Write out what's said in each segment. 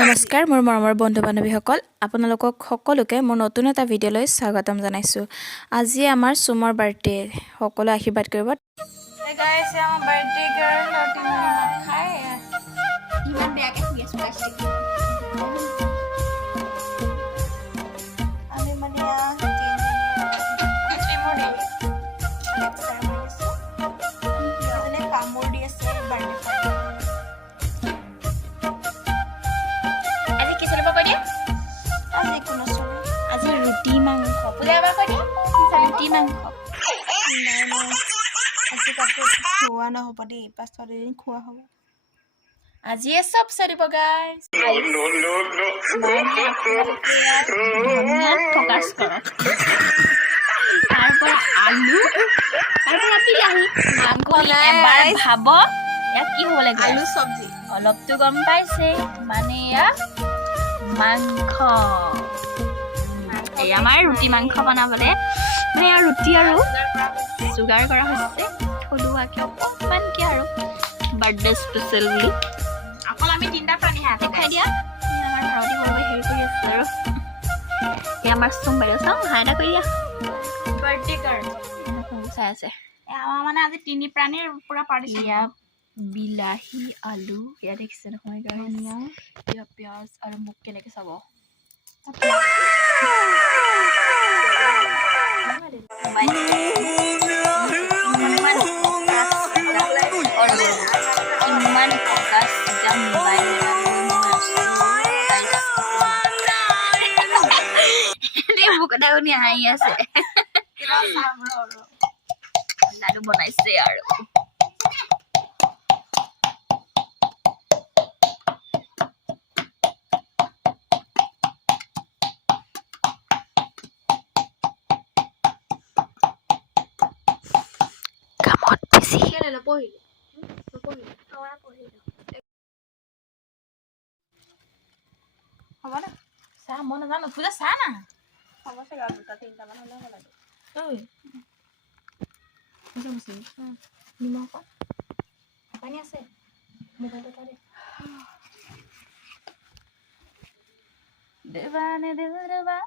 নমস্কাৰ মোৰ মৰমৰ বন্ধু বান্ধৱীসকল আপোনালোকক সকলোকে মোৰ নতুন এটা ভিডিঅ'লৈ স্বাগতম জনাইছোঁ। আজি আমাৰ সুমৰ বাৰ্থডে, সকলো আশীৰ্বাদ কৰিব। Hey guys, আমাৰ বাৰ্থডে গাৰ্ল লটি মামা খাই ইমান বেয়াকে শুই আছো প্লাষ্টিক আমি মানে কামোৰ দি আছে বাৰ্থডে ৰুটি মাংস পূজা এবাৰ কৈ দিয়া ৰুটি মাংস আজি কাকো খোৱা নহ'ব দেই, পাছত এদিন খোৱা হ'ব। আজিয়ে চব চলিব গাইজ। তাৰপৰা আলু, তাৰপৰা বিলাহী, মাংস এবাৰ ভাব ইয়াত কি হ'ব লাগিব। আলু চব্জি অলপতো গম পাইছে, মানে ইয়াত মাংস। এই আমাৰ ৰুটি মাংস বনাবলৈ মানে ৰুটি আৰু যোগাৰ কৰা হৈছে থলুৱাকৈ অকণমানকৈ আৰু বাৰ্থডে স্পেচিয়েল বুলি। অকল আমি তিনিটা প্ৰাণী হাতে খাই দিয়া আমাৰ ঘৰতে মই হেৰি কৰি আছোঁ আৰু এই আমাৰ চুম বাইদেউ চাওঁ হাই এটা কৰি দিয়া বাৰ্থডে গাৰ্ল চাই আছে। আমাৰ মানে আজি তিনি প্ৰাণীৰ পূৰা পাৰ্টি। ইয়াত বিলাহী আলু ইয়াত দেখিছে নহয় ধনিয়া ইয়াত পিঁয়াজ আৰু মোক কেনেকৈ চাব ইমান ফকাছ যাম মোবাইল মোক এটা শুনি হাঁহি আছে লাডু বনাইছে আৰু কামত বেছি হ'ব না চাহ মই নাজানো পূজা চাহ না হ'ব চাগে আৰু দুটা তিনিটামান হ'লে হ'ব লাগে নিমখ পানী আছে মোবাইলটো থৈ দেৱা নে দেৱা দেৱা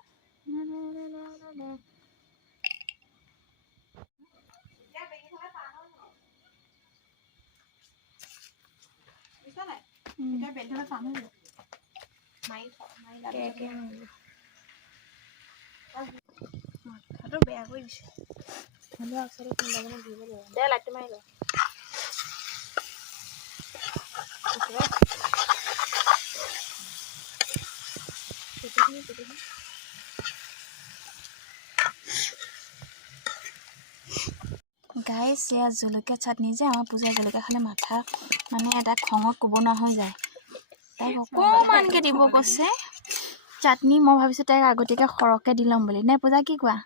মাথাটো বেয়া কৰি দিছে দে লাইটটো মাৰি ল গাইছ। এয়া জলকীয়া চাটনি যে আমাৰ পূজা জলকীয়া খালে মাথা মানে এটা খঙত ক'ব নোৱাৰা হৈ যায়। তাইক অকণমানকৈ দিব কৈছে চাটনি। মই ভাবিছোঁ তাইক আগতীয়াকৈ সৰহকৈ দি ল'ম বুলি। নে পূজা কি কোৱা?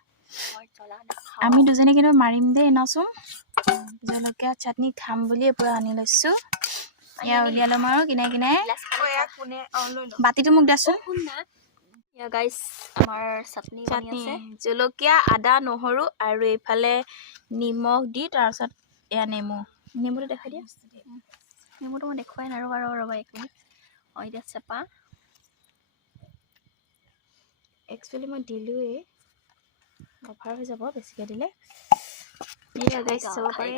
আমি দুজনী কিন্তু মাৰিম দেই নচোন। জলকীয়া চাটনি খাম বুলিয়ে পূৰা আনি লৈছোঁ। এয়া উলিয়াই ল'ম আৰু কিনাই কিনাই বাতিটো মোক দেচোন। গাইছ আমাৰ চাটনি জলকীয়া আদা নহৰু আৰু এইফালে নিমখ দি তাৰপিছত এয়া নেমুটো দেখাই দিয়া। নেমুটো মই দেখুৱাই নাই ৰ'বা এক মিনিট। অঁ এতিয়া চেপা একচুৱেলি মই দিলোঁৱেই অভাৰ হৈ যাব বেছিকৈ দিলে। এয়া গাইছ চাব পাৰে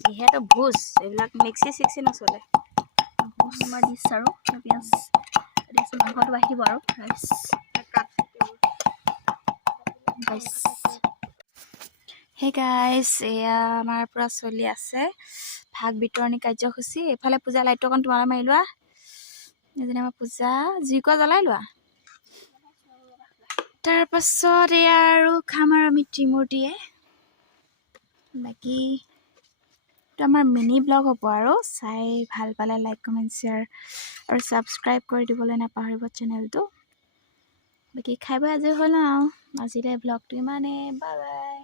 যিহেতু ভোজ এইবিলাক মিক্সি চিক্সি নচলে ভোজ মই দিছোঁ আৰু পিঁয়াজ মাংসটো আহিব আৰু গাইছ। সেই গাইছ এয়া আমাৰ পৰা চলি আছে ভাগ বিতৰণি কাৰ্যসূচী। এইফালে পূজা লাইটটো অকণ তোমালৈ মাৰি লোৱা। এজনী আমাৰ পূজা জুইকুৰা জ্বলাই লোৱা। তাৰপাছত এয়া আৰু খাম আৰু আমি ত্ৰিমূৰ্তিয়ে। বাকী এইটো আমাৰ মিনি ব্লগ হ'ব আৰু চাই ভাল পালে লাইক কমেণ্ট শ্বেয়াৰ আৰু ছাবস্ক্ৰাইব কৰি দিবলৈ নাপাহৰিব চেনেলটো। বাকী খাই বৈ আজৰি হ'ল আৰু আজিলৈ ব্লগটো ইমানেই। Bye bye.